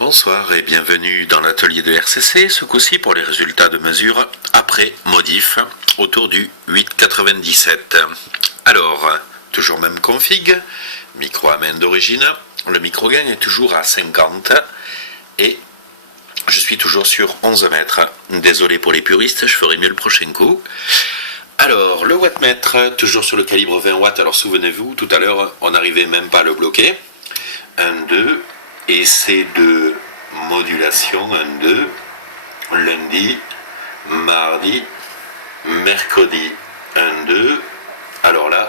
Bonsoir et bienvenue dans l'atelier de RCC, ce coup-ci pour les résultats de mesure après modif autour du 897. Alors, toujours même config, micro à main d'origine, le micro gain est toujours à 50 et je suis toujours sur 11 mètres. Désolé pour les puristes, je ferai mieux le prochain coup. Alors, le wattmètre, toujours sur le calibre 20 watts, alors souvenez-vous, tout à l'heure on n'arrivait même pas à le bloquer. 1, 2, essai de modulation, 1, 2, lundi, mardi, mercredi, 1, 2, alors là,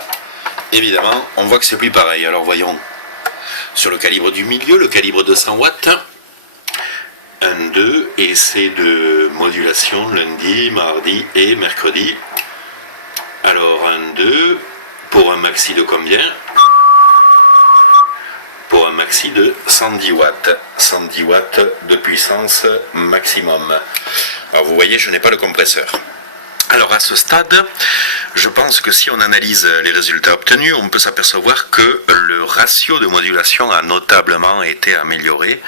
évidemment, on voit que c'est plus pareil, alors voyons, sur le calibre du milieu, le calibre 200 watts, 1, 2, essai de modulation, lundi, mardi et mercredi, alors 1, 2, pour un maxi de combien ? Pour un maxi de 110 watts. 110 watts de puissance maximum. Alors vous voyez, je n'ai pas le compresseur. Alors à ce stade, je pense que si on analyse les résultats obtenus, on peut s'apercevoir que le ratio de modulation a notablement été amélioré,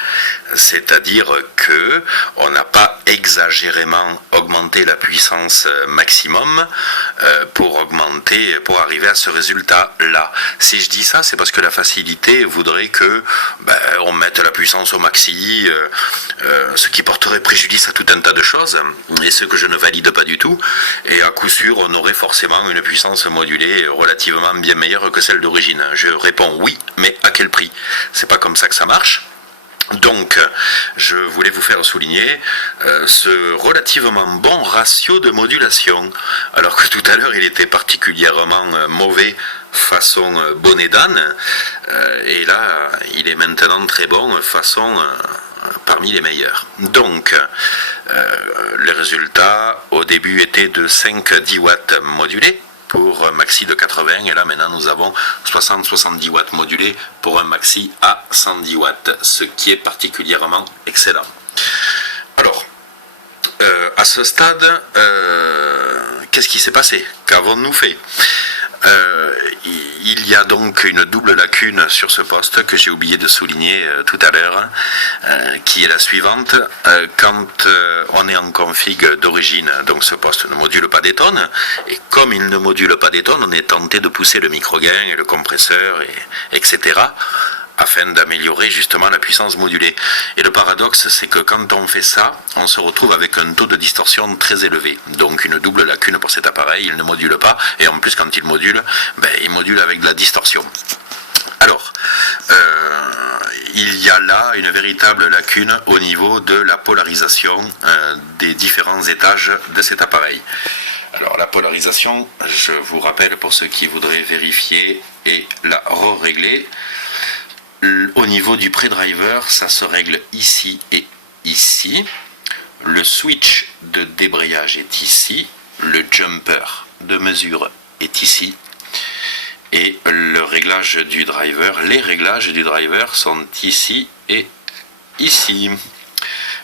c'est-à-dire que on n'a pas exagérément augmenté la puissance maximum pour arriver à ce résultat-là. Si je dis ça, c'est parce que la facilité voudrait que on mette la puissance au maxi, ce qui porterait préjudice à tout un tas de choses, et ce que je ne valide pas du tout. Et à coup sûr, on aurait forcément une puissance modulée relativement bien meilleure que celle d'origine. Je réponds oui, mais à quel prix ? C'est pas comme ça que ça marche. Donc, je voulais vous faire souligner ce relativement bon ratio de modulation, alors que tout à l'heure il était particulièrement mauvais façon bonnet d'âne, et là il est maintenant très bon façon parmi les meilleurs. Donc, les résultats au début étaient de 5-10 watts modulés pour un maxi de 80, et là maintenant nous avons 60-70 watts modulés pour un maxi à 110 watts, ce qui est particulièrement excellent. Alors, à ce stade, qu'est-ce qui s'est passé ? Qu'avons-nous fait ? Il y a donc une double lacune sur ce poste que j'ai oublié de souligner tout à l'heure, qui est la suivante. Quand on est en config d'origine, donc ce poste ne module pas des tonnes, et comme il ne module pas des tonnes, on est tenté de pousser le micro-gain et le compresseur, etc., afin d'améliorer justement la puissance modulée. Et le paradoxe, c'est que quand on fait ça, on se retrouve avec un taux de distorsion très élevé. Donc une double lacune pour cet appareil, il ne module pas, et en plus quand il module avec de la distorsion. Alors, il y a là une véritable lacune au niveau de la polarisation des différents étages de cet appareil. Alors la polarisation, je vous rappelle pour ceux qui voudraient vérifier et la régler, au niveau du pré-driver, ça se règle ici et ici. Le switch de débrayage est ici. Le jumper de mesure est ici. Et le réglage du driver, les réglages du driver sont ici et ici.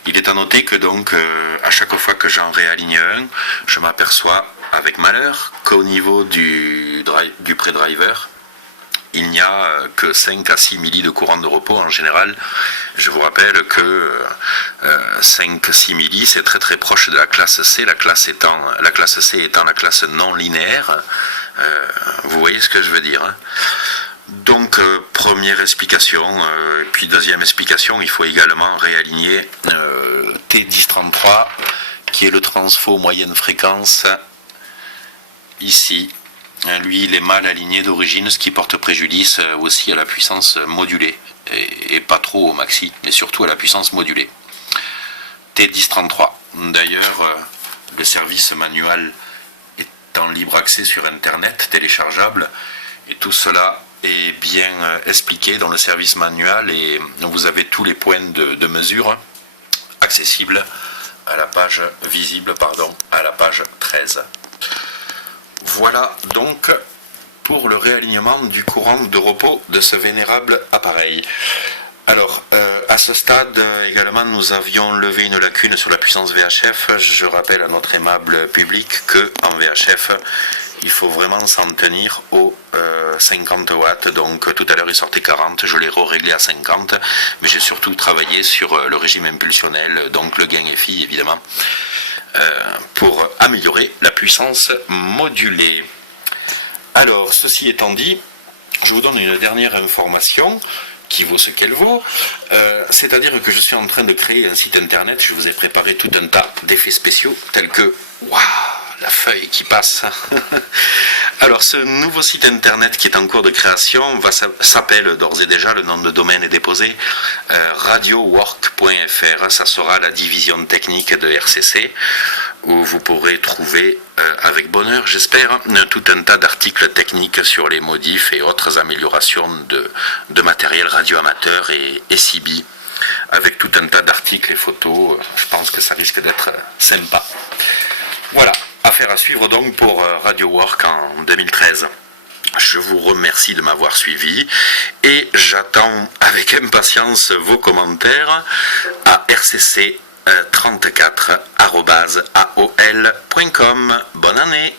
Il est à noter que donc, à chaque fois que j'en réaligne un, je m'aperçois avec malheur qu'au niveau du pré-driver, il n'y a que 5 à 6 milli de courant de repos en général. Je vous rappelle que 5-6 milli, c'est très très proche de la classe C, la classe C étant la classe non linéaire. Vous voyez ce que je veux dire, hein ? Donc, première explication, puis deuxième explication, il faut également réaligner T1033, qui est le transfo moyenne fréquence, ici. Lui, il est mal aligné d'origine, ce qui porte préjudice aussi à la puissance modulée, et pas trop au maxi, mais surtout à la puissance modulée. T1033. D'ailleurs, le service manuel est en libre accès sur Internet, téléchargeable, et tout cela est bien expliqué dans le service manuel, et vous avez tous les points de mesure accessibles à la page à la page 13. Voilà donc pour le réalignement du courant de repos de ce vénérable appareil. Alors, à ce stade également, nous avions levé une lacune sur la puissance VHF. Je rappelle à notre aimable public qu'en VHF, il faut vraiment s'en tenir aux 50 watts, donc tout à l'heure il sortait 40, je l'ai réglé à 50, mais j'ai surtout travaillé sur le régime impulsionnel, donc le gain FI évidemment, pour améliorer la puissance modulée. Alors, ceci étant dit, je vous donne une dernière information qui vaut ce qu'elle vaut, c'est-à-dire que je suis en train de créer un site internet, je vous ai préparé tout un tas d'effets spéciaux, tels que, waouh, la feuille qui passe. Alors, ce nouveau site internet qui est en cours de création s'appelle d'ores et déjà, le nom de domaine est déposé, radiowork.fr, ça sera la division technique de RCC, où vous pourrez trouver, avec bonheur j'espère, tout un tas d'articles techniques sur les modifs et autres améliorations de matériel radioamateur et CB, avec tout un tas d'articles et photos. Je pense que ça risque d'être sympa. Voilà, affaire à suivre donc pour Radio Work en 2013. Je vous remercie de m'avoir suivi et j'attends avec impatience vos commentaires à rcc34@aol.com. Bonne année!